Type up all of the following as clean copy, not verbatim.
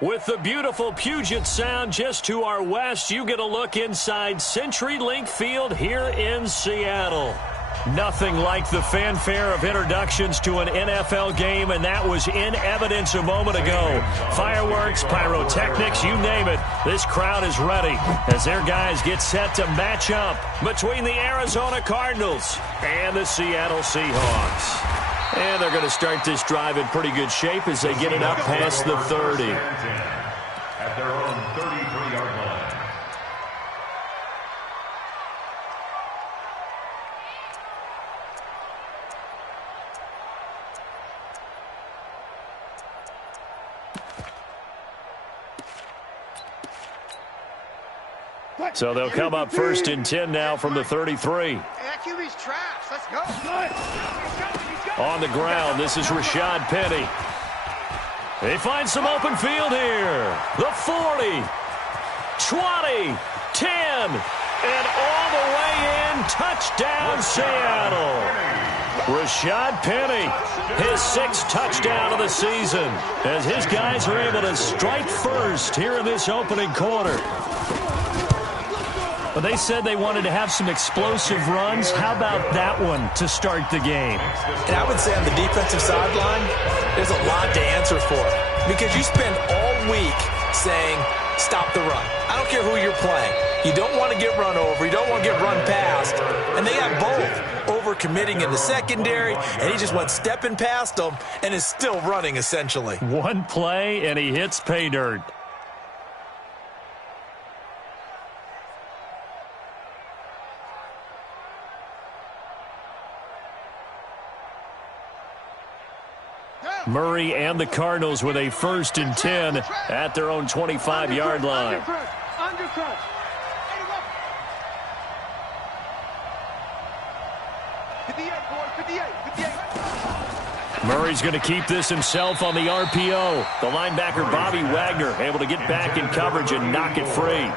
With the beautiful Puget Sound just to our west, you get a look inside CenturyLink Field here in Seattle. Nothing like the fanfare of introductions to an NFL game, and that was in evidence a moment ago. Fireworks, pyrotechnics, you name it. This crowd is ready as their guys get set to match up between the Arizona Cardinals and the Seattle Seahawks. And they're going to start this drive in pretty good shape as they get it up past the 30. At their own 33-yard line. So they'll come up 1st and 10 now from the 33. QB's trash. Let's go. On the ground, this is Rashad Penny. They find some open field here. The 40, 20, 10, and all the way in. Touchdown, Seattle. Rashad Penny, his 6th touchdown of the season, as his guys are able to strike first here in this opening quarter. Well, they said they wanted to have some explosive runs. How about that one to start the game? And I would say on the defensive sideline, there's a lot to answer for. Because you spend all week saying, stop the run. I don't care who you're playing. You don't want to get run over. You don't want to get run past. And they have both. Over-committing in the secondary, and he just went stepping past them and is still running, essentially. One play, and he hits pay dirt. Murray and the Cardinals with a 1st and 10 at their own 25-yard line. Murray's going to keep this himself on the RPO. The linebacker, Bobby Wagner, able to get back in coverage and knock it free.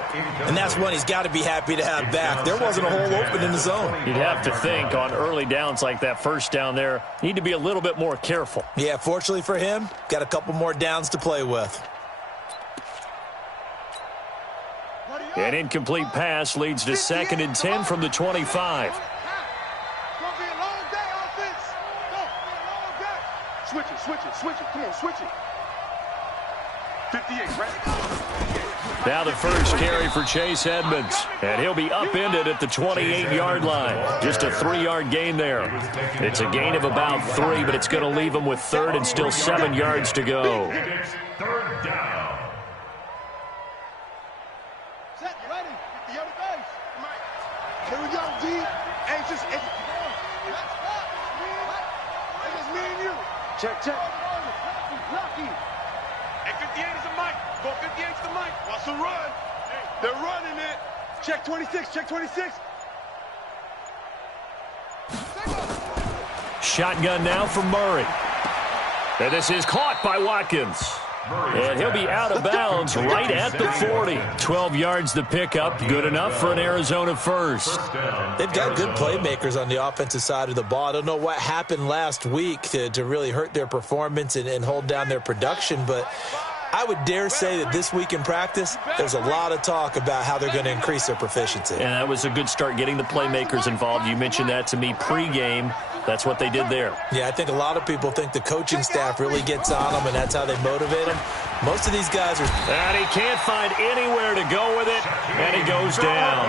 And that's one he's got to be happy to have back. There wasn't a hole open in the zone. You'd have to think on early downs like that first down there, need to be a little bit more careful. Yeah, fortunately for him, got a couple more downs to play with. An incomplete pass leads to 2nd and 10 from the 25. Switch it. Come on, switch it. 58, right? Now the first carry for Chase Edmonds. And he'll be upended at the 28-yard line. Just a 3-yard gain there. It's a gain of about 3, but it's going to leave him with 3rd and still 7 yards to go. It's 3rd down. Set, you ready? Get the other base. Here we go, D. Hey, just... Hey. It's just me and you. Check. Hey, 58 is the mic. Go 58 is the mic. Watch the run. They're running it. Check 26. Shotgun now from Murray. And this is caught by Watkins. And he'll be out of bounds right at the 40. 12 yards the pickup. Good enough for an Arizona 1st. They've got good playmakers on the offensive side of the ball. I don't know what happened last week to really hurt their performance and hold down their production, but I would dare say that this week in practice, there's a lot of talk about how they're going to increase their proficiency. And that was a good start getting the playmakers involved. You mentioned that to me pregame. That's what they did there. Yeah, I think a lot of people think the coaching staff really gets on them, and that's how they motivate them. Most of these guys are... And he can't find anywhere to go with it, and he goes down.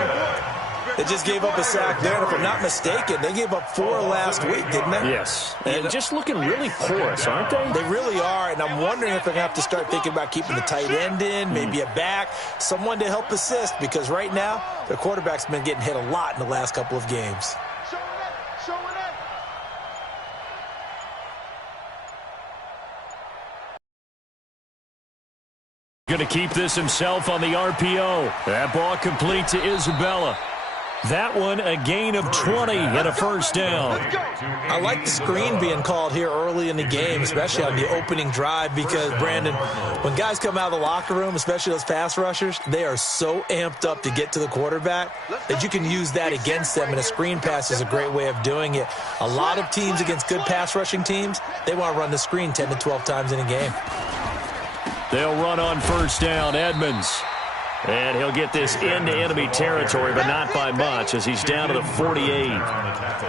They just gave up a sack there, and if I'm not mistaken, they gave up 4 last week, didn't they? Yes. And just looking really porous, aren't they? They really are, and I'm wondering if they're going to have to start thinking about keeping the tight end in, maybe a back, someone to help assist, because right now, their quarterback's been getting hit a lot in the last couple of games. Going to keep this himself on the RPO. That ball complete to Isabella. That one a gain of 20 and a 1st down. I like the screen being called here early in the game, especially on the opening drive, because, Brandon, when guys come out of the locker room, especially those pass rushers, they are so amped up to get to the quarterback that you can use that against them, and a screen pass is a great way of doing it. A lot of teams against good pass rushing teams, they want to run the screen 10 to 12 times in a game. They'll run on first down. Edmonds. And he'll get this into enemy territory, but not by much, as he's down to the 48.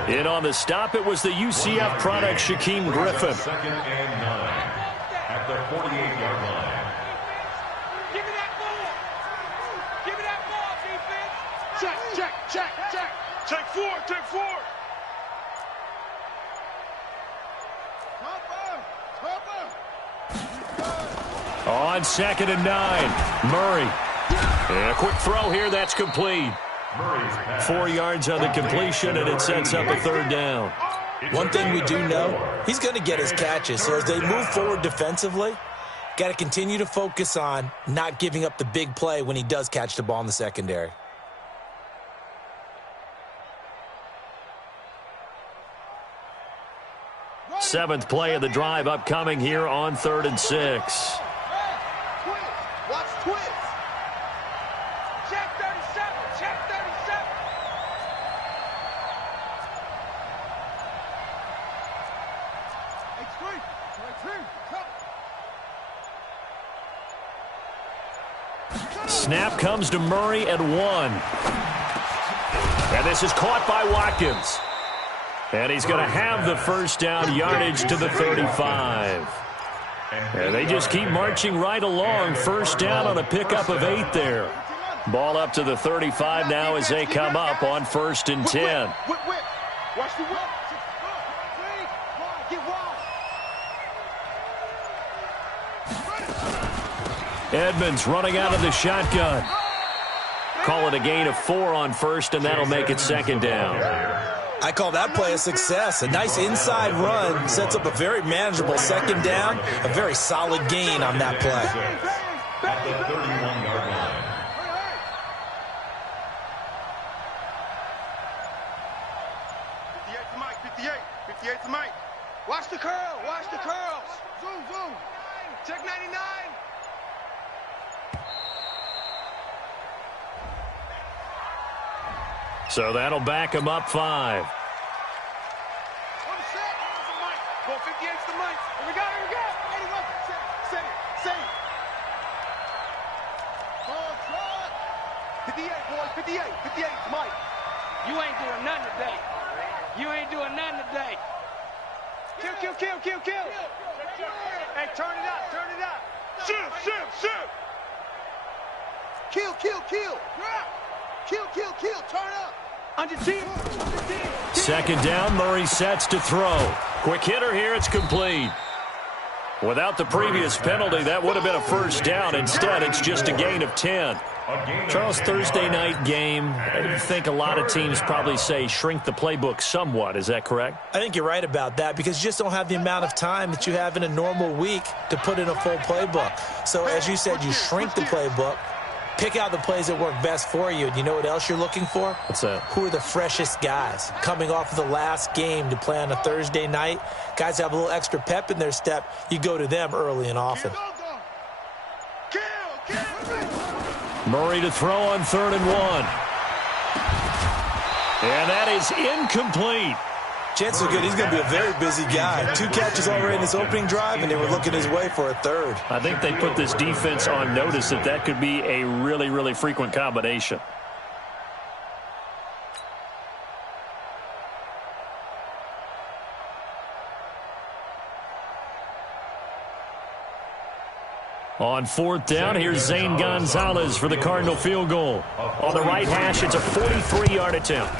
In on the stop, it was the UCF product, Shaquem Griffin. Second and 9 at the 48-yard line. Give me that ball. Give me that ball, defense. Check. Take four. On second and 9, Murray. And a quick throw here, that's complete. 4 yards on the completion, and it sets up a third down. One thing we do know, he's going to get his catches. So as they move forward defensively, got to continue to focus on not giving up the big play when he does catch the ball in the secondary. Seventh play of the drive upcoming here on 3rd and 6. Watch twist. Check 37. Snap comes to Murray at 1. And this is caught by Watkins. And he's going to have the first down, yardage to the 35. And they just keep marching right along. First down on a pickup of 8 there. Ball up to the 35 now as they come up on 1st and 10. Whip. Watch the whip. Get wide. Edmonds running out of the shotgun. Call it a gain of 4 on first, and that'll make it second down. I call that play a success. A nice inside run sets up a very manageable second down. A very solid gain on that play. At the 31-yard line. Watch the curls. Zoom. Check 99. So that'll back him up 5. Go 58's the mic. Here we go. 81. Say it. Ball drop. 58, boys. 58, Mike. You ain't doing nothing today. Kill. Hey, turn it up. Shoot. Kill. Turn up. Under 10. Second down, Murray sets to throw. Quick hitter here, it's complete. Without the previous penalty, that would have been a first down. Instead, it's just a gain of 10. Charles, Thursday night game, I think a lot of teams probably say shrink the playbook somewhat. Is that correct? I think you're right about that because you just don't have the amount of time that you have in a normal week to put in a full playbook. So as you said, you shrink the playbook, pick out the plays that work best for you. And you know what else you're looking for? What's that? Who are the freshest guys coming off of the last game to play on a Thursday night? Guys have a little extra pep in their step. You go to them early and often. Murray to throw on 3rd and 1. And that is incomplete. Chances are good he's going to be a very busy guy. 2 catches already in his opening drive, and they were looking his way for a third. I think they put this defense on notice that could be a really, really frequent combination. On 4th down, here's Zane Gonzalez for the Cardinal field goal. On the right hash, it's a 43-yard attempt.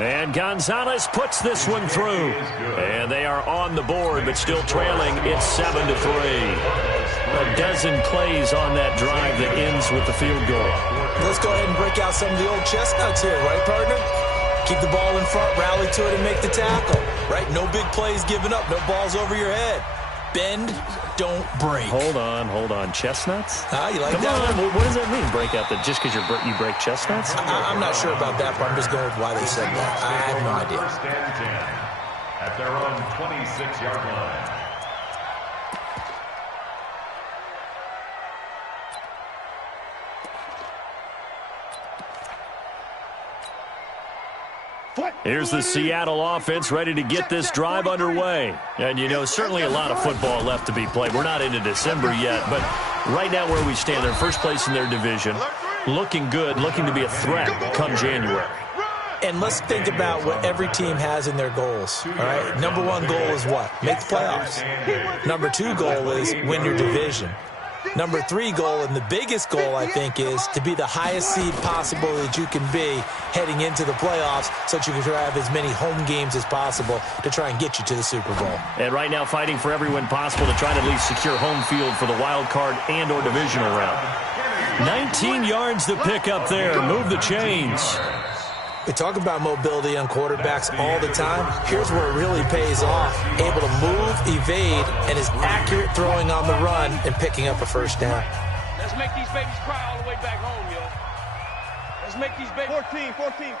And Gonzalez puts this one through. And they are on the board, but still trailing. It's 7-3. A dozen plays on that drive that ends with the field goal. Let's go ahead and break out some of the old chestnuts here, right, partner? Keep the ball in front, rally to it, and make the tackle. Right? No big plays given up, no balls over your head. Bend, don't break. Hold on. Chestnuts? You like Come that on. one? What does that mean? Break out just because you break chestnuts? I'm not sure about that, but I'm just going with why they said that. I have no idea. First and 10 at their own 26-yard line. Here's the Seattle offense ready to get this drive underway. And, you know, certainly a lot of football left to be played. We're not into December yet, but right now where we stand, they're first place in their division, looking good, looking to be a threat come January. And let's think about what every team has in their goals, all right? Number one goal is what? Make the playoffs. Number two goal is win your division. Number three goal, and the biggest goal, I think, is to be the highest seed possible that you can be heading into the playoffs so that you can have as many home games as possible to try and get you to the Super Bowl. And right now fighting for every win possible to try to at least secure home field for the wild card and or divisional round. 19 yards to pick up there. Move the chains. We talk about mobility on quarterbacks all the time. Here's where it really pays off. Able to move, evade, and is accurate throwing on the run and picking up a first down. Let's make these babies cry all the way back home, yo. Let's make these babies... 14.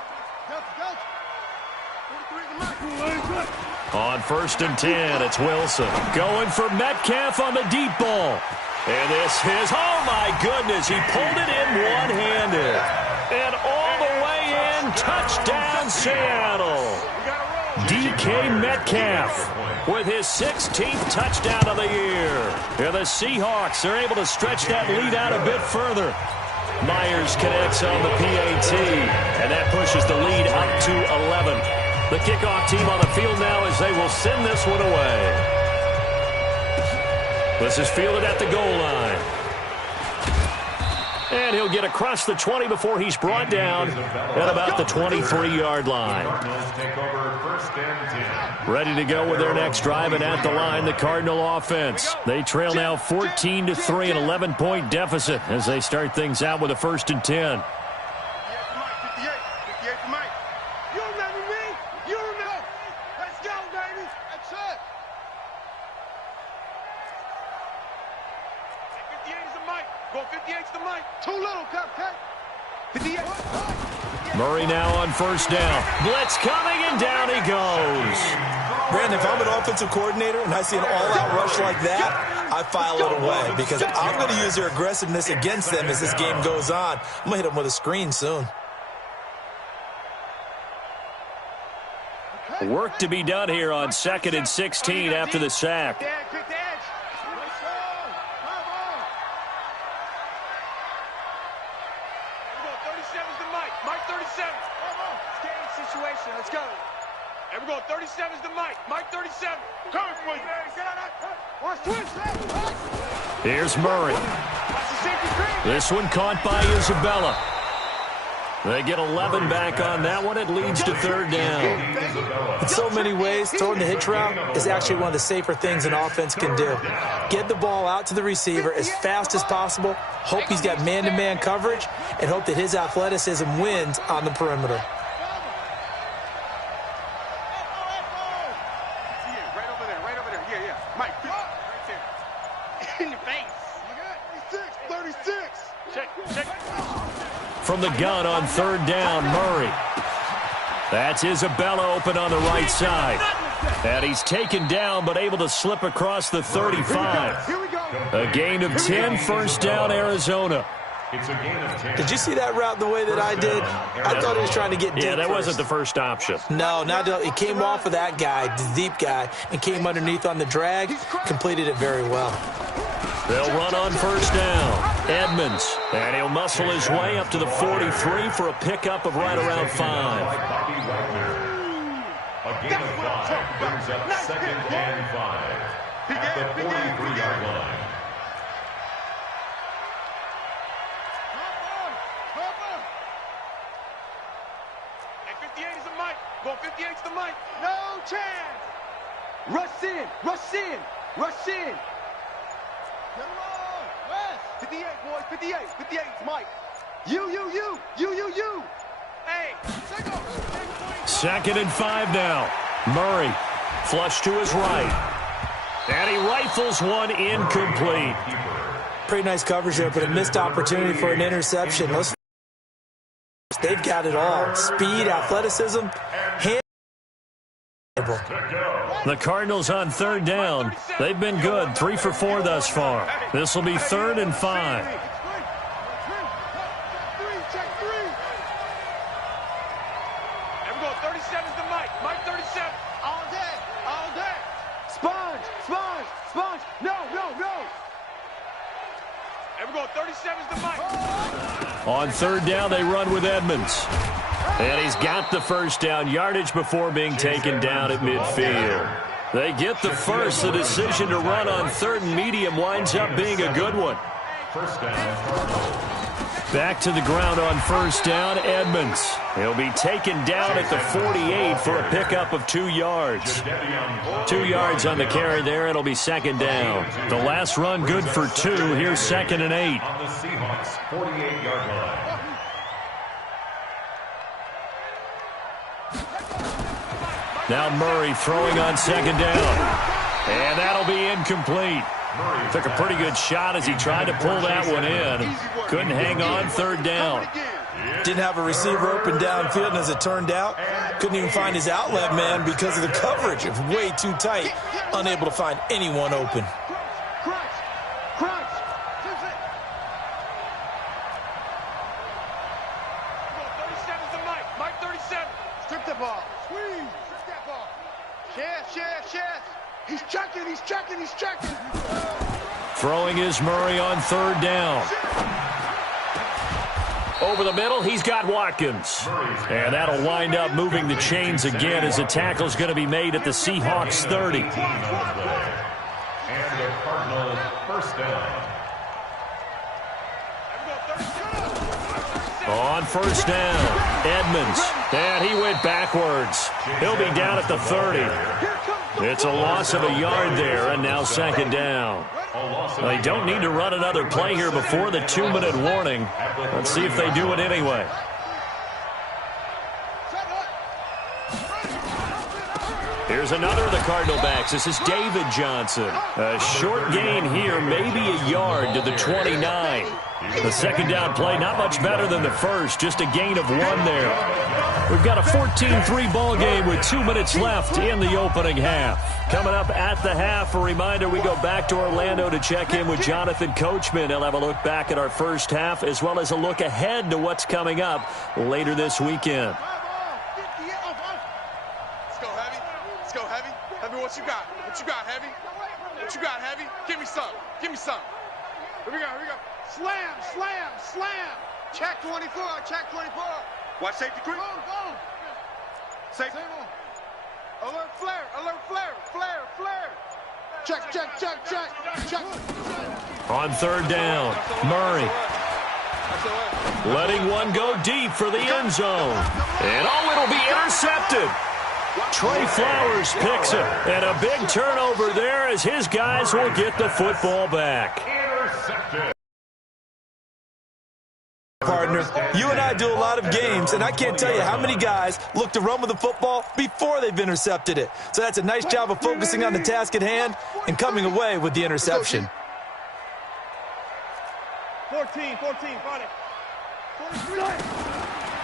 On 1st and 10, it's Wilson. Going for Metcalf on the deep ball. And this is, oh my goodness, he pulled it in one-handed. And all the way in, touchdown Seattle. DK Metcalf with his 16th touchdown of the year. And the Seahawks are able to stretch that lead out a bit further. Myers connects on the PAT, and that pushes the lead up to 11. The kickoff team on the field now as they will send this one away. This is fielded at the goal line. And he'll get across the 20 before he's brought down at about the 23-yard line. Ready to go with their next drive, and at the line, the Cardinal offense. They trail now 14-3, an 11-point deficit as they start things out with a 1st and 10. Murray now on 1st down. Blitz coming, and down he goes. Brandon, if I'm an offensive coordinator and I see an all-out rush like that, I file it away because I'm going to use their aggressiveness against them as this game goes on. I'm going to hit them with a screen soon. Work to be done here on 2nd and 16 after the sack. Let's go. And we're going 37's the Mike. Mike 37. Coming for you. Here's Murray. This one caught by Isabella. They get 11 back on that one. It leads to 3rd down. In so many ways, throwing the hitch route is actually one of the safer things an offense can do. Get the ball out to the receiver as fast as possible, hope he's got man-to-man coverage, and hope that his athleticism wins on the perimeter. From the gun on 3rd down, Murray. That's Isabella open on the right side. And he's taken down but able to slip across the 35. A gain of 10, 1st down, Arizona. Did you see that route the way that I did? I thought he was trying to get deep. Yeah, that first. wasn't the first option. No, he came off of that guy, the deep guy, and came underneath on the drag, completed it very well. They'll run on 1st down. Edmonds, and he'll muscle his way up to the 43 for a pickup of right around 5. A gain of 5 brings up 2nd and 5 at the 43-yard line. Hey, 58 is the Mike. Go 58's the Mike. No chance. Rush in. Rush in. Rush in. 58, boys, 58. 58 is Mike. You. Hey. 2nd and 5 now. Murray, flush to his right. And he rifles one incomplete. Pretty nice coverage there, but a missed opportunity for an interception. They've got it all. Speed, athleticism, hand. The Cardinals on 3rd down. They've been good, 3 for 4 thus far. This will be 3rd and 5. And we're going 37 go. 37's the mic. On third down, they run with Edmonds. And he's got the first down yardage before being taken down at midfield. They get the first. The decision to run on third and medium winds up being a good one. First down. Back to the ground on first down, Edmonds. He'll be taken down at the 48 for a pickup of 2 yards. 2 yards on the carry there. It'll be second down. The last run good for 2. Here's second and 8. On the Seahawks 48-yard line. Now Murray throwing on second down. And that'll be incomplete. Took a pretty good shot as he tried to pull that one in. Couldn't hang on third down. Didn't have a receiver open downfield, and as it turned out, couldn't even find his outlet man because of the coverage. It was way too tight, unable to find anyone open. Crunch. 37's the mic. Mike 37. Strip the ball. Squeeze. Strip that ball. Share. He's checking. Throwing is Murray on third down. Over the middle, he's got Watkins. And that'll wind up moving the chains again as the tackle's going to be made at the Seahawks 30. And the Cardinals first down. On first down, Edmonds. And he went backwards. He'll be down at the 30. It's a loss of a yard there, and now second down. They don't need to run another play here before the 2-minute warning. Let's see if they do it anyway. Here's another of the Cardinal backs. This is David Johnson. A short gain here, maybe a yard to the 29. The second down play, not much better than the first, just a gain of 1 there. We've got a 14-3 ball game with 2 minutes left in the opening half. Coming up at the half, a reminder, we go back to Orlando to check in with Jonathan Coachman. He'll have a look back at our first half as well as a look ahead to what's coming up later this weekend. Let's go, Heavy. Heavy, what you got? Heavy? What you got, Heavy? Give me some. Here we go. Slam. Check 24. Watch safety quick. Go. Safety. Alert flare. Check. On third down, Murray. Letting one go deep for the end zone. And it'll be intercepted. Trey Flowers picks it. And a big turnover there as his guys will get the football back. Intercepted. Partner, you and I do a lot of games, and I can't tell you how many guys look to run with the football before they've intercepted it. So that's a nice job of focusing on the task at hand and coming away with the interception. 14, Friday.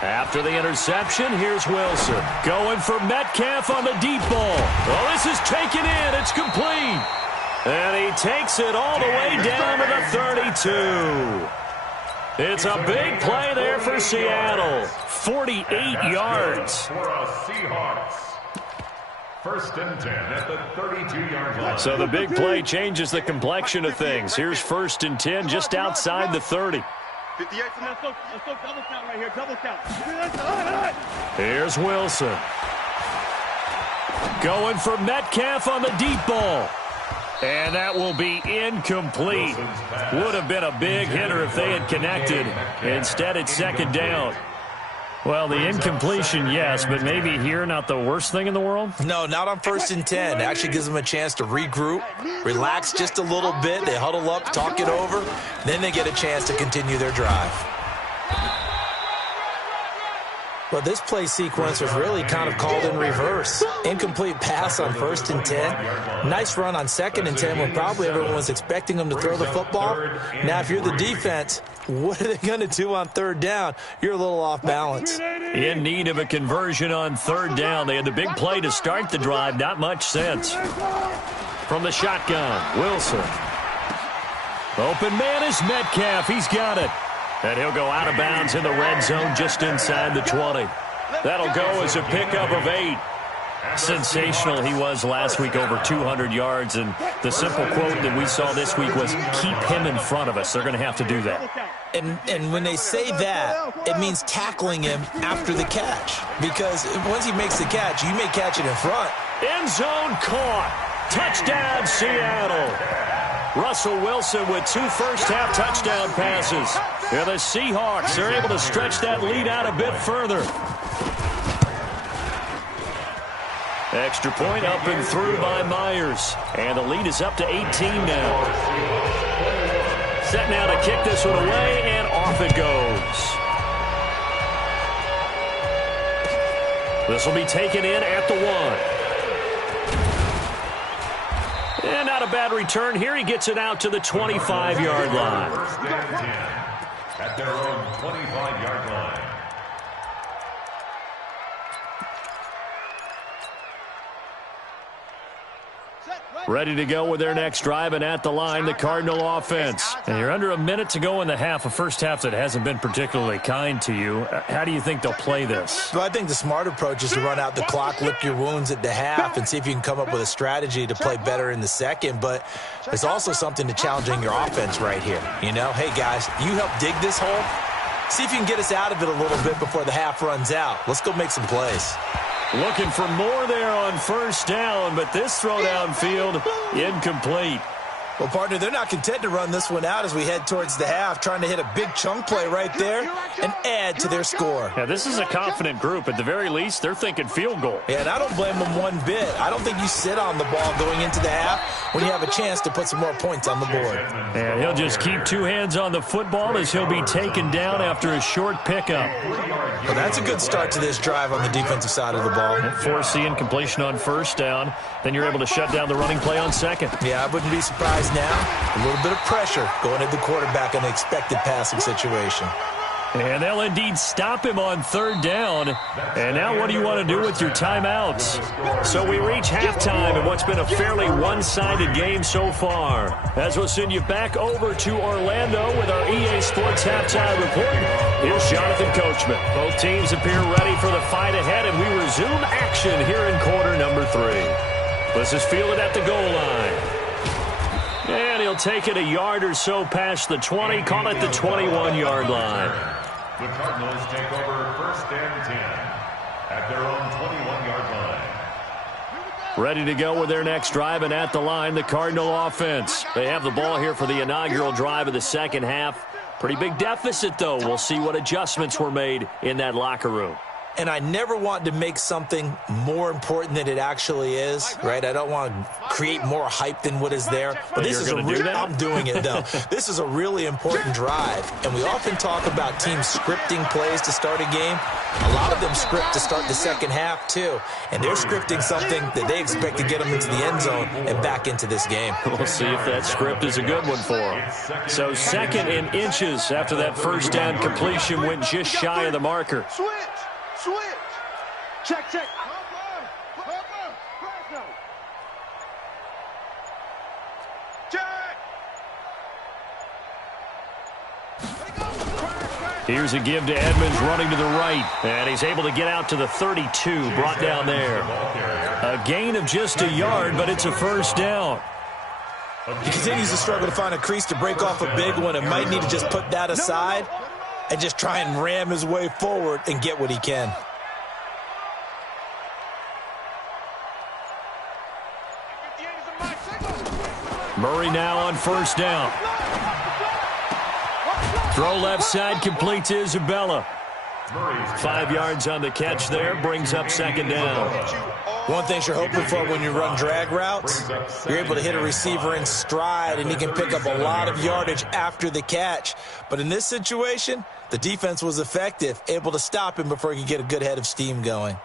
After the interception, here's Wilson. Going for Metcalf on the deep ball. Well, this is taken in. It's complete. And he takes it all the way down to the 32. It's a big play there for Seattle. 48 yards. For a Seahawks. First and 10 at the 32-yard line. So the big play changes the complexion of things. Here's first and 10 just outside the 30. 58 from that. Let's go double count right here. Double count. Here's Wilson. Going for Metcalf on the deep ball. And that will be incomplete. Would have been a big hitter if they had connected. Instead, it's second down. Well, the incompletion, yes, but maybe here not the worst thing in the world? No, not on first and 10. It actually gives them a chance to regroup, relax just a little bit. They huddle up, talk it over. Then they get a chance to continue their drive. Well, this play sequence was really kind of called in reverse. Incomplete pass on first and 10. Nice run on second and 10 when probably everyone was expecting them to throw the football. Now, if you're the defense, what are they going to do on third down? You're a little off balance. In need of a conversion on third down. They had the big play to start the drive. Not much sense. From the shotgun, Wilson. Open man is Metcalf. He's got it. And he'll go out of bounds in the red zone just inside the 20. That'll go as a pickup of 8. Sensational he was last week, over 200 yards. And the simple quote that we saw this week was, keep him in front of us. They're going to have to do that. And when they say that, it means tackling him after the catch. Because once he makes the catch, you may catch it in front. End zone caught. Touchdown, Seattle. Russell Wilson with 2 first-half touchdown passes. Yeah, the Seahawks are able to stretch that lead out a bit further. Extra point up and through by Myers. And the lead is up to 18 now. Set now to kick this one away, and off it goes. This will be taken in at the 1. And not a bad return here. He gets it out to the 25-yard line. At their own 25-yard line. Ready to go with their next drive, and at the line, the Cardinal offense. And you're under a minute to go in the half, a first half that hasn't been particularly kind to you. How do you think they'll play this? Well, I think the smart approach is to run out the clock, lick your wounds at the half, and see if you can come up with a strategy to play better in the second. But there's also something to challenging your offense right here. You know, hey, guys, you help dig this hole. See if you can get us out of it a little bit before the half runs out. Let's go make some plays. Looking for more there on first down, but this throw downfield, incomplete. Well, partner, they're not content to run this one out as we head towards the half, trying to hit a big chunk play right there and add to their score. Yeah, this is a confident group. At the very least, they're thinking field goal. Yeah, and I don't blame them one bit. I don't think you sit on the ball going into the half when you have a chance to put some more points on the board. And he'll just keep 2 hands on the football as he'll be taken down after a short pickup. Well, that's a good start to this drive on the defensive side of the ball. Force the incompletion on first down. Then you're able to shut down the running play on second. Yeah, I wouldn't be surprised now. A little bit of pressure going at the quarterback in the expected passing situation. And they'll indeed stop him on third down. And now what do you want to do with your timeouts? So we reach halftime in what's been a fairly one-sided game so far. As we'll send you back over to Orlando with our EA Sports Halftime Report. Here's Jonathan Coachman. Both teams appear ready for the fight ahead, and we resume action here in quarter number 3. This is fielded at the goal line. And he'll take it a yard or so past the 20, call it the 21-yard line. The Cardinals take over first and 10 at their own 21-yard line. Ready to go with their next drive, and at the line, the Cardinal offense. They have the ball here for the inaugural drive of the second half. Pretty big deficit, though. We'll see what adjustments were made in that locker room. And I never want to make something more important than it actually is, right? I don't want to create more hype than what is there. But this is I'm doing it, though. This is a really important drive. And we often talk about teams scripting plays to start a game. A lot of them script to start the second half, too. And they're scripting something that they expect to get them into the end zone and back into this game. We'll see if that script is a good one for them. So second in inches after that first down completion went just shy of the marker. Switch. Check. Here's a give to Edmonds running to the right. And he's able to get out to the 32, brought down there. A gain of just a yard, but it's a first down. He continues to struggle to find a crease to break off a big one and might need to just put that aside and just try and ram his way forward and get what he can. Murray now on first down. Throw left side, complete to Isabella. 5 yards on the catch there, brings up second down. One thing you're hoping for when you run drag routes, you're able to hit a receiver in stride, and he can pick up a lot of yardage after the catch. But in this situation, the defense was effective, able to stop him before he could get a good head of steam going.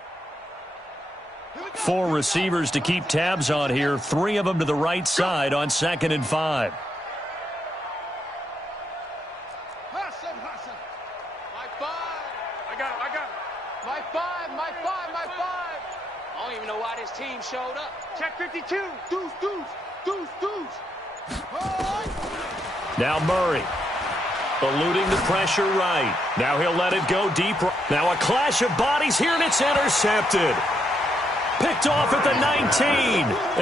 4 receivers to keep tabs on here, 3 of them to the right side on 2nd and 5. I don't even know why this team showed up. Check 52. Deuce. Now Murray. Eluding the pressure right. Now he'll let it go deep. Now a clash of bodies here, and it's intercepted. Picked off at the 19.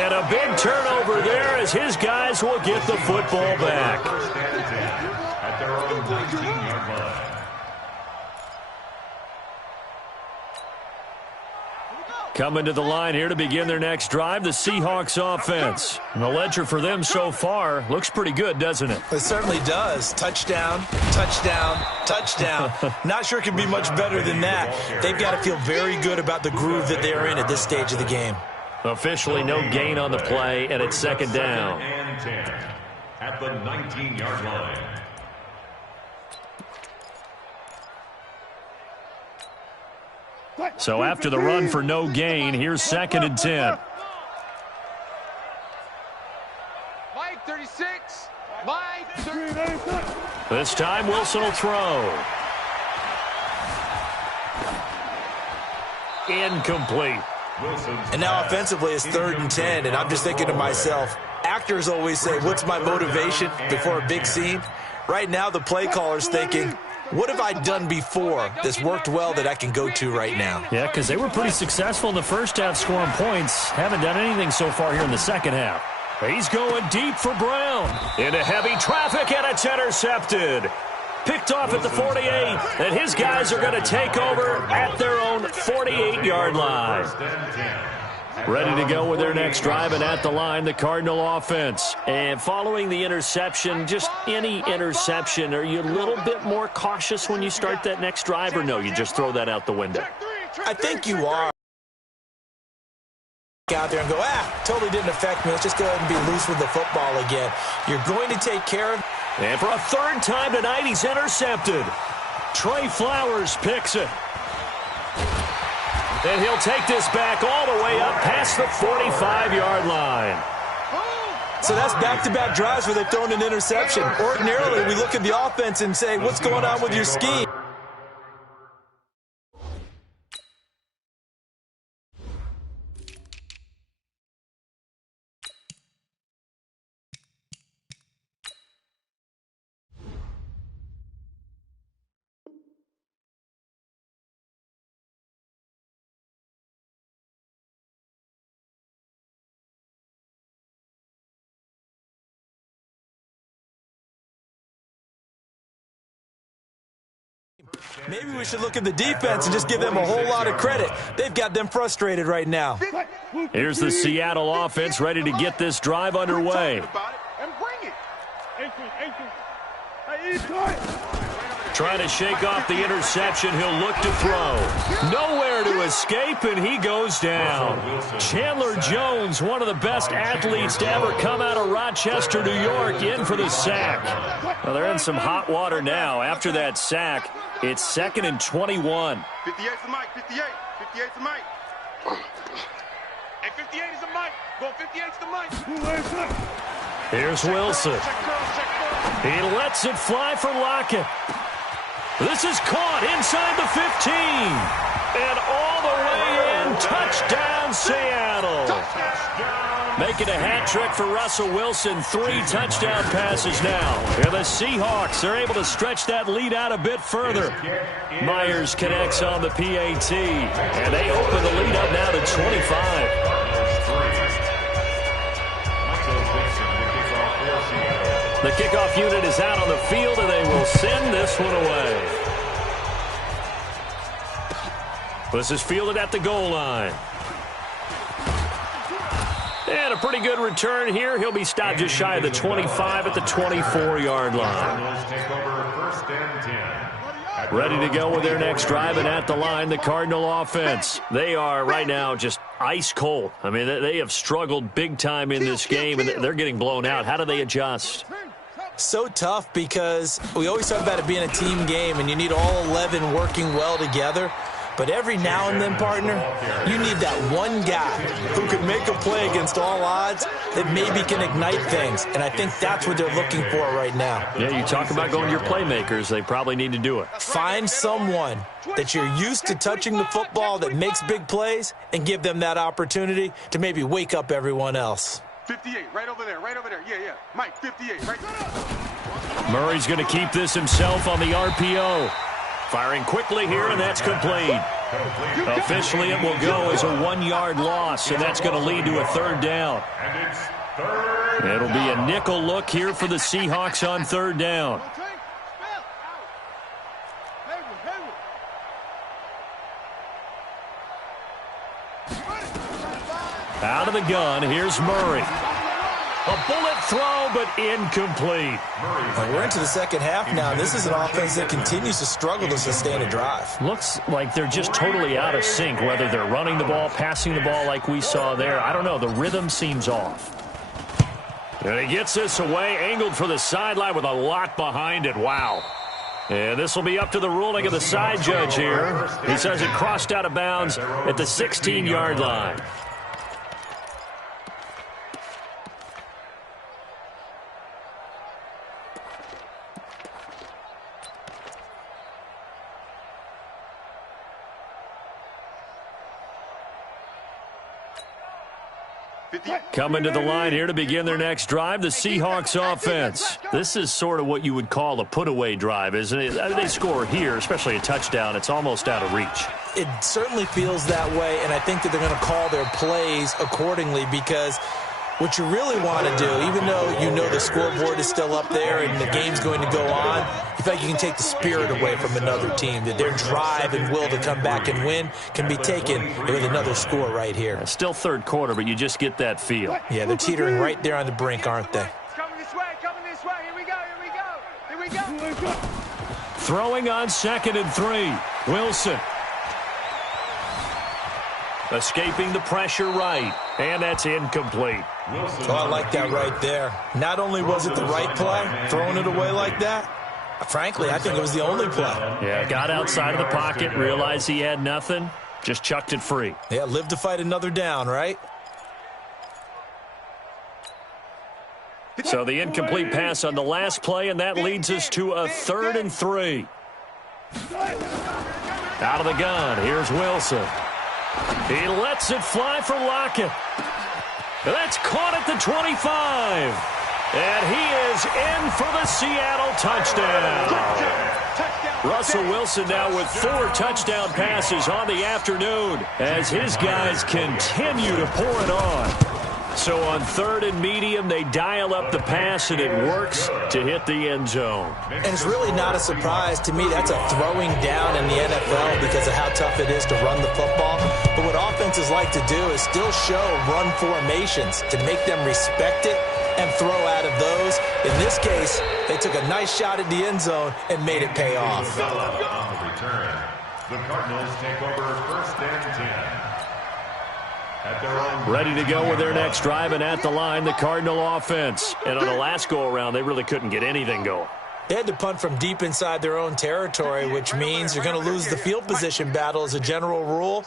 And a big turnover there as his guys will get the football back. First and 10 at their own 19-yard line. Coming to the line here to begin their next drive, the Seahawks offense. And the ledger for them so far looks pretty good, doesn't it? It certainly does. Touchdown, touchdown, touchdown. Not sure it can be much better than that. They've got to feel very good about the groove that they are in at this stage of the game. Officially no gain on the play, and it's second down. Second and 10 at the 19-yard line. So after the run for no gain, here's second and 10. Mike, 36. Mike, 36. This time Wilson will throw. Incomplete. And now offensively it's third and 10, and I'm just thinking to myself, actors always say, what's my motivation before a big scene? Right now the play caller's thinking, what have I done before that's worked well that I can go to right now? Yeah, because they were pretty successful in the first half scoring points. Haven't done anything so far here in the second half. He's going deep for Brown. Into heavy traffic, and it's intercepted. Picked off at the 48, and his guys are going to take over at their own 48-yard line. Ready to go with their next drive, and at the line, the Cardinal offense. And following the interception, just any interception, are you a little bit more cautious when you start that next drive, or no, you just throw that out the window? I think you are. Out there and go, totally didn't affect me. Let's just go ahead and be loose with the football again. You're going to take care of. And for a third time tonight, he's intercepted. Trey Flowers picks it. And he'll take this back all the way up past the 45-yard line. So that's back-to-back drives where they've thrown an interception. Ordinarily, we look at the offense and say, what's going on with your scheme? Maybe we should look at the defense and just give them a whole lot of credit. They've got them frustrated right now. Here's the Seattle offense ready to get this drive underway. Trying to shake off the interception. He'll look to throw. Nowhere to escape, and he goes down. Chandler Jones, one of the best athletes to ever come out of Rochester, New York, in for the sack. Well, they're in some hot water now. After that sack, it's second and 21. 58 to Mike, 58. 58 to Mike. Hey, 58 is a Mike. Go 58 to Mike. Here's Wilson. He lets it fly for Lockett. This is caught inside the 15. And all the way in, touchdown Seattle. Making a hat trick for Russell Wilson. 3 touchdown passes now. And the Seahawks are able to stretch that lead out a bit further. Myers connects on the PAT. And they open the lead up now to 25. The kickoff unit is out on the field, and they will send this one away. This is fielded at the goal line. And a pretty good return here. He'll be stopped just shy of the 25 at the 24-yard line. Ready to go with their next drive, and at the line, the Cardinal offense. They are right now just ice cold. I mean, they have struggled big time in this game, and they're getting blown out. How do they adjust? So tough because we always talk about it being a team game, and you need all 11 working well together. But every now and then, partner, you need that one guy who can make a play against all odds that maybe can ignite things. And I think that's what they're looking for right now. Yeah, you talk about going to your playmakers. They probably need to do it. Find someone that you're used to touching the football that makes big plays and give them that opportunity to maybe wake up everyone else. 58, right over there, right over there. Yeah. Mike, 58, right there. Murray's going to keep this himself on the RPO. Firing quickly here, and that's complete. Officially, it will go as a 1-yard loss, and that's going to lead to a third down. And it's third It'll be a nickel look here for the Seahawks on third down. Out of the gun, here's Murray. A bullet throw, but incomplete. We're into the second half now. This is an offense that continues to struggle to sustain a drive. Looks like they're just totally out of sync, whether they're running the ball, passing the ball like we saw there. I don't know. The rhythm seems off. And he gets this away, angled for the sideline with a lot behind it. Wow. And this will be up to the ruling of the side judge here. He says it crossed out of bounds at the 16-yard line. Coming to the line here to begin their next drive, the Seahawks offense. This is sort of what you would call a put-away drive, isn't it? I mean, they score here, especially a touchdown. It's almost out of reach. It certainly feels that way, and I think that they're going to call their plays accordingly because what you really want to do, even though you know the scoreboard is still up there and the game's going to go on, you feel like you can take the spirit away from another team, that their drive and will to come back and win can be taken with another score right here. It's still third quarter, but you just get that feel. Yeah, they're teetering right there on the brink, aren't they? It's coming this way, here we go, here we go, here we go. Throwing on 2nd and 3. Wilson. Escaping the pressure right, and that's incomplete. Oh, I like that right there. Not only was it the right play, throwing it away like that, frankly, I think it was the only play. Yeah, got outside of the pocket, realized he had nothing, just chucked it free. Yeah, live to fight another down, right? So the incomplete pass on the last play, and that leads us to a 3rd and 3. Out of the gun, here's Wilson. He lets it fly for Lockett. That's caught at the 25. And he is in for the Seattle touchdown. Russell Wilson now with 4 touchdown passes on the afternoon as his guys continue to pour it on. So on 3rd and medium, they dial up the pass, and it works to hit the end zone. And it's really not a surprise to me. That's a throwing down in the NFL because of how tough it is to run the football. But what offenses like to do is still show run formations to make them respect it and throw out of those. In this case, they took a nice shot at the end zone and made it pay off. On the return, the Cardinals take over 1st and 10. Ready to go with their next drive, and at the line, the Cardinal offense. And on the last go-around, they really couldn't get anything going. They had to punt from deep inside their own territory, which means you're going to lose the field position battle as a general rule.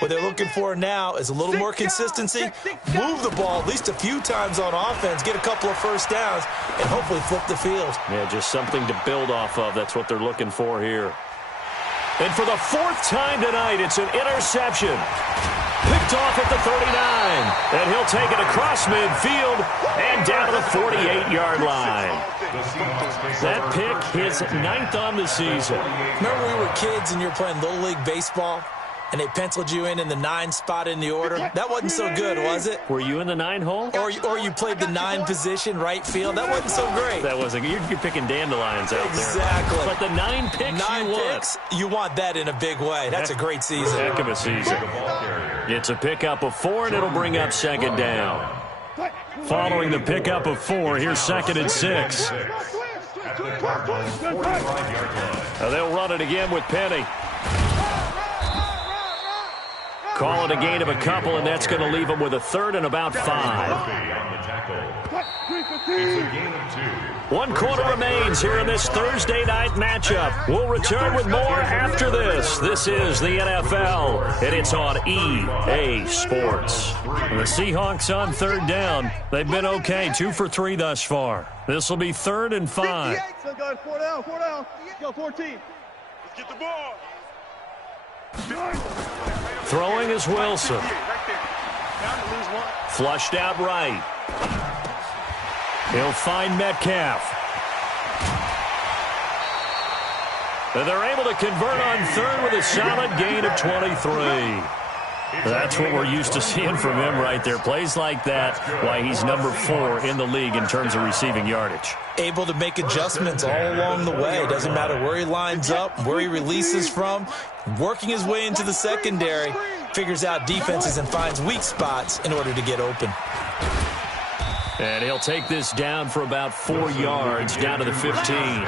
What they're looking for now is a little more consistency, move the ball at least a few times on offense, get a couple of first downs, and hopefully flip the field. Yeah, just something to build off of. That's what they're looking for here. And for the 4th time tonight, it's an interception. Picked off at the 39, and he'll take it across midfield and down to the 48-yard line. That pick, his 9th on the season. Remember we were kids and you were playing Little League Baseball, and they penciled you in the 9 spot in the order? That wasn't so good, was it? Were you in the 9 hole? Or you played the 9 position, right field? That wasn't so great. That wasn't. You're picking dandelions out there. Exactly. But the 9 picks you want that in a big way. That's a great season. Heck of a season. It's a pickup of 4, and it'll bring up 2nd down. Following the pickup of 4, here's 2nd and 6. They'll run it again with Penny. Call it a gain of a couple, and that's going to leave them with a 3rd and about 5. One quarter remains here in this Thursday night matchup. We'll return with more after this. This is the NFL, and it's on EA Sports. The Seahawks on 3rd down. They've been okay, 2 for 3 thus far. This will be 3rd and 5. 4 down. Go 14. Let's get the ball. Throwing is Wilson. Flushed out right. He'll find Metcalf. They're able to convert on third with a solid gain of 23. That's what we're used to seeing from him right there. Plays like that, why he's number 4 in the league in terms of receiving yardage. Able to make adjustments all along the way. Doesn't matter where he lines up, where he releases from, working his way into the secondary, figures out defenses and finds weak spots in order to get open. And he'll take this down for about 4 yards, down to the 15.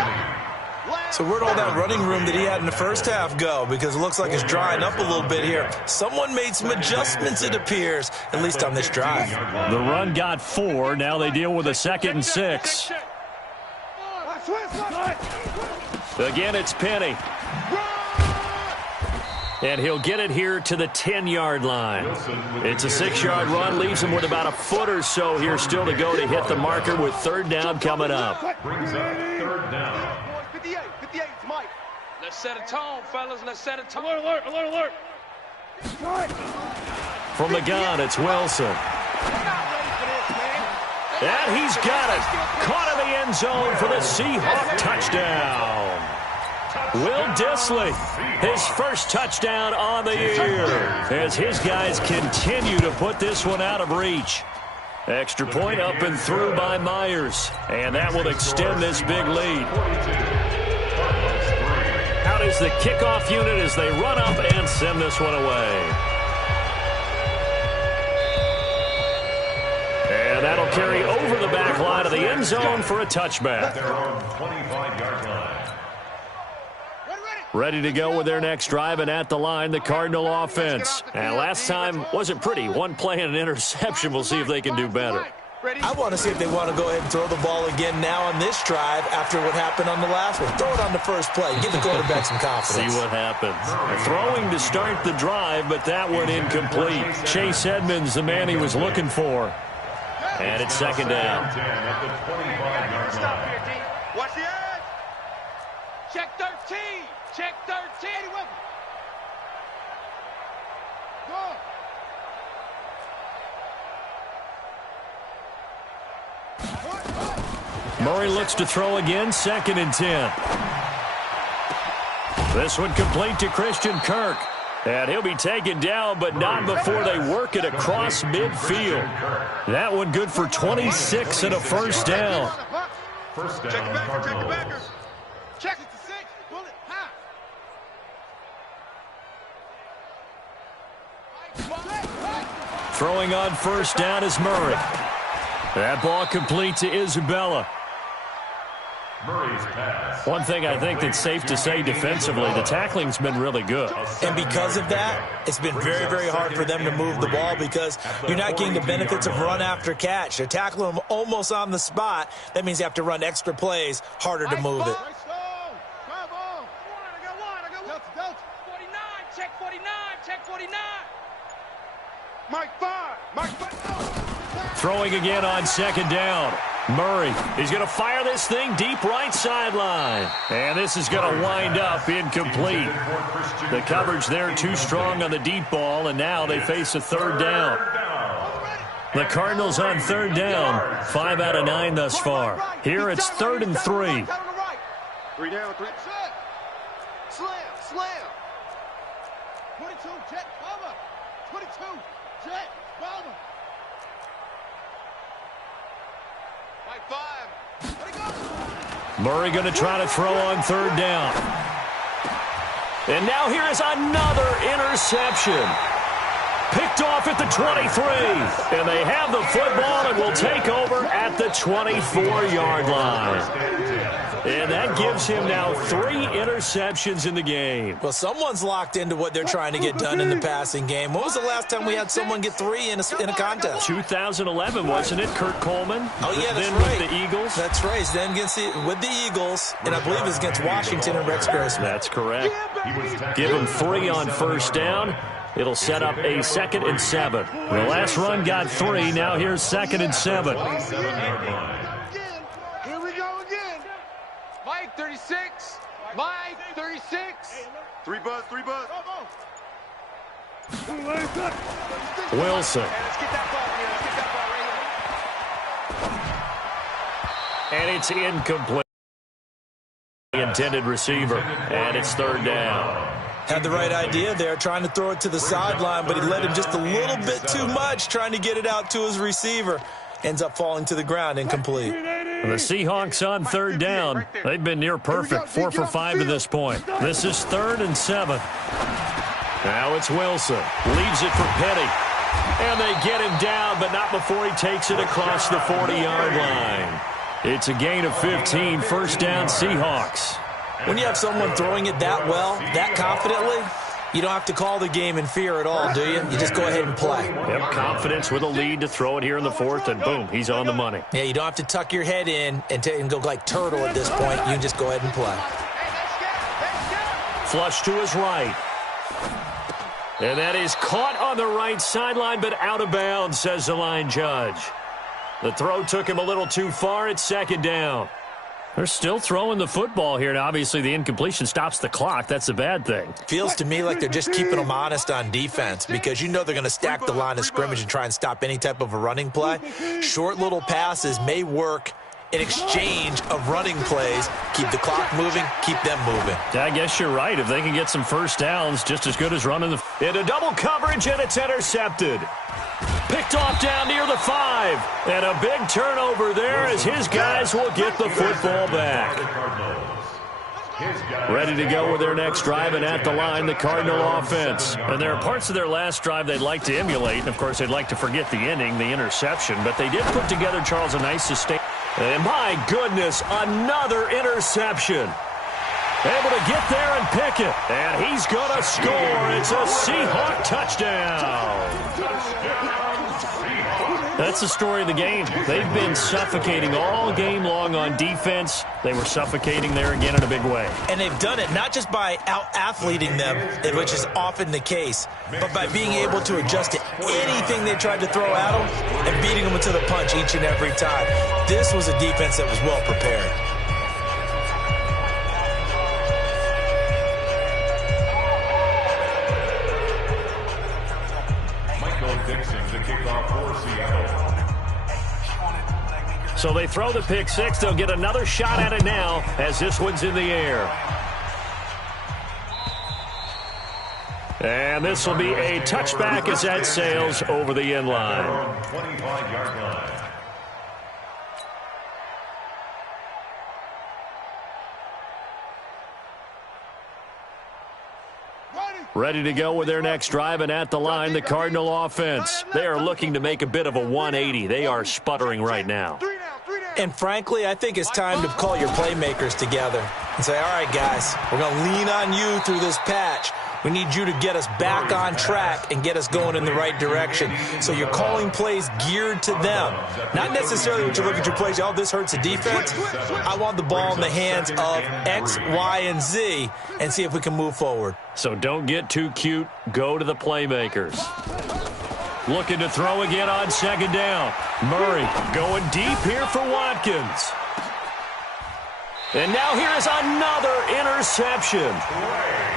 So where'd all that running room that he had in the first half go? Because it looks like it's drying up a little bit here. Someone made some adjustments, it appears, at least on this drive. The run got 4. Now they deal with a 2nd and 6. Again, it's Penny. And he'll get it here to the 10-yard line. It's a 6-yard run, leaves him with about a foot or so here still to go to hit the marker with 3rd down coming up. Brings up 3rd down. 58, Mike. Let's set a tone, fellas. Let's set a tone. Alert, alert, alert, alert. From the gun, it's Wilson. And he's got it. Caught in the end zone for the Seahawk touchdown. Will Dissly, his first touchdown on the year, as his guys continue to put this one out of reach. Extra point up and through by Myers, and that will extend this big lead. Out is the kickoff unit as they run up and send this one away. And that'll carry over the back line of the end zone for a touchback. Their own 25-yard line. Ready to go with their next drive, and at the line, the Cardinal offense. And last time wasn't pretty. One play and an interception. We'll see if they can do better. I want to see if they want to go ahead and throw the ball again now on this drive after what happened on the last one. Throw it on the first play. Give the quarterback some confidence. See what happens. Throwing to start the drive, but that one incomplete. Chase Edmonds, the man he was looking for. And it's 2nd down. At the 25-yard line. Watch the edge. Check 13. Check 13. Go. Murray looks to throw again, 2nd and 10. This one complete to Christian Kirk. And he'll be taken down, but not before they work it across midfield. That one good for 26 and a first down. First down, Cardinals. Check it to 6. Bullet. Ha. Throwing on first down is Murray. That ball complete to Isabella. Murray's pass. One thing I think that's safe to say defensively, the tackling's been really good. And because of that, it's been very, very hard for them to move the ball because you're not getting the benefits of run after catch. They're tackling them almost on the spot. That means you have to run extra plays, harder to move it. Check 49. Check 49. Mike 5. Mike 5. Throwing again on 2nd down. Murray, he's going to fire this thing deep right sideline. And this is going to wind up incomplete. The coverage there too strong on the deep ball, and now they face a 3rd down. The Cardinals on 3rd down, 5 out of 9 thus far. Here it's 3rd and 3. 3 down, 3. Slam. 22, jet, bomber. 22, jet, bomber. Mike 5. Let it go. Murray going to try to throw on 3rd down. And now here is another interception. Picked off at the 23. And they have the football and will take over at the 24-yard line. And that gives him now 3 interceptions in the game. Well, someone's locked into what they're trying to get done in the passing game. When was the last time we had someone get 3 in a contest? 2011, wasn't it? Kurt Coleman? Oh, yeah, that's then right. With the Eagles? That's right. Then with the Eagles, and I believe it's against Washington and Rex Grossman. That's correct. Give him 3 on first down. It'll set up a 2nd and 7. The last run got 3. Now here's 2nd and 7. Here we go again. Mike 36. Mike 36. 3 buzz. Wilson. Let's get that ball here. And it's incomplete. Intended receiver, and it's third down. Had the right idea there, trying to throw it to the sideline, but he led him just a little bit too much, trying to get it out to his receiver. Ends up falling to the ground, incomplete. The Seahawks on third down. They've been near perfect, 4 for 5 to this point. This is 3rd and 7. Now it's Wilson. Leaves it for Petty. And they get him down, but not before he takes it across the 40-yard line. It's a gain of 15, first down Seahawks. When you have someone throwing it that well, that confidently, you don't have to call the game in fear at all, do you? You just go ahead and play. Yep, confidence with a lead to throw it here in the 4th, and boom, he's on the money. Yeah, you don't have to tuck your head in and go like turtle at this point. You just go ahead and play. Flush to his right. And that is caught on the right sideline, but out of bounds, says the line judge. The throw took him a little too far. It's 2nd down. They're still throwing the football here, and obviously the incompletion stops the clock. That's a bad thing. Feels to me like they're just keeping them honest on defense because you know they're going to stack the line of scrimmage and try and stop any type of a running play. Short little passes may work in exchange of running plays. Keep the clock moving, keep them moving. Yeah, I guess you're right. If they can get some first downs, just as good as running the... Into double coverage, and it's intercepted. Picked off down near the 5. And a big turnover there as his guys will get the football back. Ready to go with their next drive, and at the line, the Cardinal offense. And there are parts of their last drive they'd like to emulate. And, of course, they'd like to forget the ending, the interception. But they did put together, Charles, a nice sustain. And, my goodness, another interception. Able to get there and pick it. And he's going to score. It's a Seahawk touchdown. That's the story of the game. They've been suffocating all game long on defense. They were suffocating there again in a big way. And they've done it not just by out-athleting them, which is often the case, but by being able to adjust to anything they tried to throw at them and beating them to the punch each and every time. This was a defense that was well prepared. So they throw the pick six. They'll get another shot at it now as this one's in the air. And this will be a touchback as that sails over the end line. 25-yard line. Ready to go with their next drive, and at the line, the Cardinal offense. They are looking to make a bit of a 180. They are sputtering right now. And frankly, I think it's time to call your playmakers together and say, all right, guys, we're going to lean on you through this patch. We need you to get us back on track and get us going in the right direction. So you're calling plays geared to them. Not necessarily when you look at your plays, oh, this hurts the defense. I want the ball in the hands of X, Y, and Z and see if we can move forward. So don't get too cute. Go to the playmakers. Looking to throw again on second down. Murray going deep here for Watkins. And now here is another interception.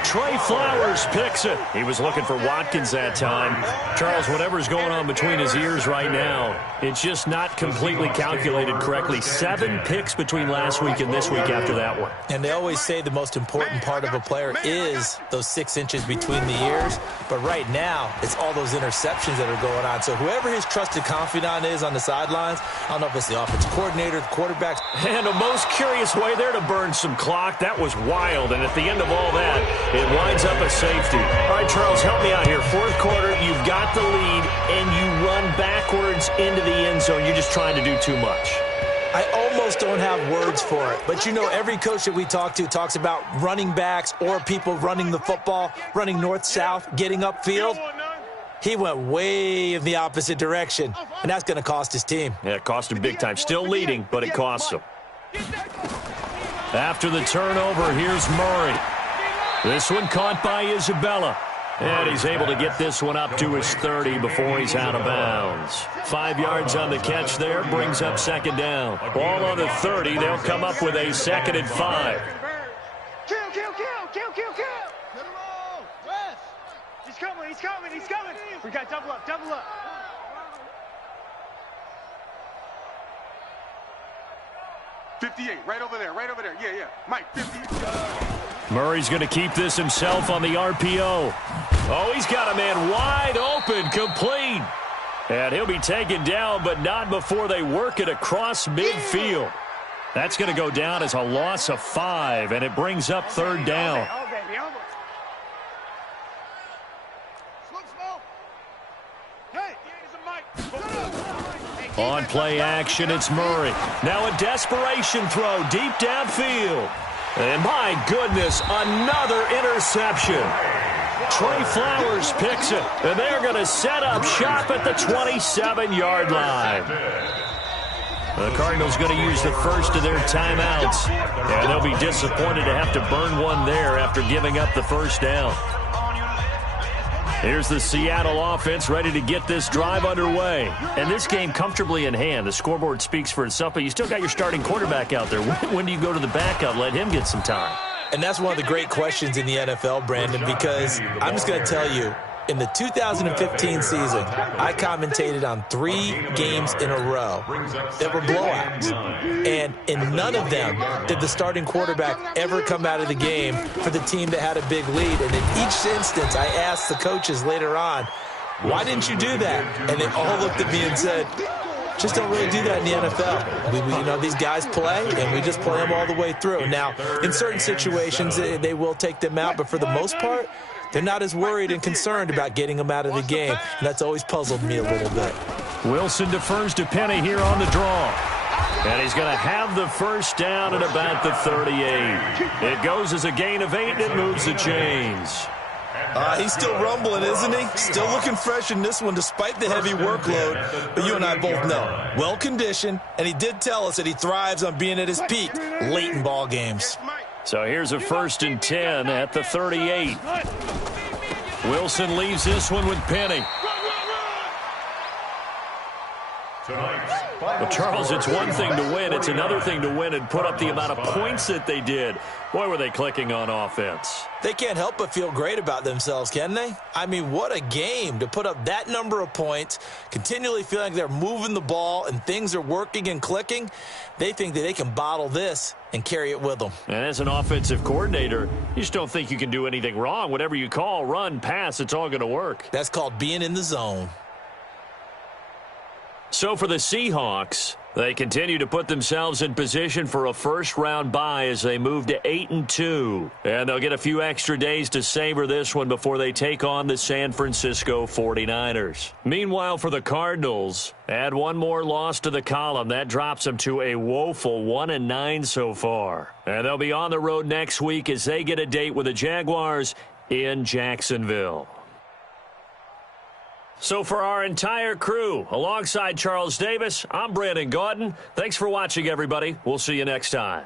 Trey Flowers picks it. He was looking for Watkins that time. Charles, whatever's going on between his ears right now, it's just not completely calculated correctly. 7 picks between last week and this week after that one. And they always say the most important part of a player is those 6 inches between the ears. But right now, it's all those interceptions that are going on. So whoever his trusted confidant is on the sidelines, I don't know if it's the offensive coordinator, the quarterback. And a most curious way there to burn some clock. That was wild. And at the end of all that, it winds up a safety. All right, Charles, help me out here. 4th quarter, you've got the lead, and you run backwards into the end zone. You're just trying to do too much. I almost don't have words for it. But, you know, every coach that we talk to talks about running backs or people running the football, running north-south, getting upfield. He went way in the opposite direction, and that's going to cost his team. Yeah, it cost him big time. Still leading, but it costs him. After the turnover, here's Murray. This one caught by Isabella. And he's able to get this one up to his 30 before he's out of bounds. 5 yards on the catch there, brings up second down. Ball on the 30, they'll come up with a 2nd and 5. Kill. He's coming. We got double up. 58, right over there. Yeah. Mike, 50. Murray's going to keep this himself on the RPO. Oh, he's got a man wide open, complete. And he'll be taken down, but not before they work it across midfield. That's going to go down as a loss of 5, and it brings up third down. On play action, it's Murray. Now a desperation throw deep downfield. And my goodness, another interception. Trey Flowers picks it, and they're going to set up shop at the 27-yard line. The Cardinals going to use the first of their timeouts, and they'll be disappointed to have to burn one there after giving up the first down. Here's the Seattle offense ready to get this drive underway. And this game comfortably in hand. The scoreboard speaks for itself, but you still got your starting quarterback out there. When do you go to the backup, let him get some time? And that's one of the great questions in the NFL, Brandon, because I'm just going to tell you, in the 2015 season, I commentated on 3 games in a row that were blowouts. And in none of them did the starting quarterback ever come out of the game for the team that had a big lead. And in each instance, I asked the coaches later on, why didn't you do that? And they all looked at me and said, just don't really do that in the NFL. These guys play, and we just play them all the way through. Now, in certain situations, they will take them out, but for the most part, they're not as worried and concerned about getting them out of the game, and that's always puzzled me a little bit. Wilson defers to Penny here on the draw. And he's going to have the first down at about the 38. It goes as a gain of 8, and it moves the chains. He's still rumbling, isn't he? Still looking fresh in this one despite the heavy workload. But you and I both know, well-conditioned, and he did tell us that he thrives on being at his peak late in ball games. So here's a 1st and 10 at the 38. Wilson leaves this one with Penny. Well, Charles, it's one thing to win. It's another thing to win and put up the amount of points that they did. Boy, were they clicking on offense. They can't help but feel great about themselves, can they? I mean, what a game to put up that number of points, continually feeling like they're moving the ball and things are working and clicking. They think that they can bottle this and carry it with them. And as an offensive coordinator, you just don't think you can do anything wrong. Whatever you call, run, pass, it's all going to work. That's called being in the zone. So for the Seahawks, they continue to put themselves in position for a first-round bye as they move to 8-2. And they'll get a few extra days to savor this one before they take on the San Francisco 49ers. Meanwhile, for the Cardinals, add one more loss to the column. That drops them to a woeful 1-9 so far. And they'll be on the road next week as they get a date with the Jaguars in Jacksonville. So for our entire crew, alongside Charles Davis, I'm Brandon Gaudin. Thanks for watching, everybody. We'll see you next time.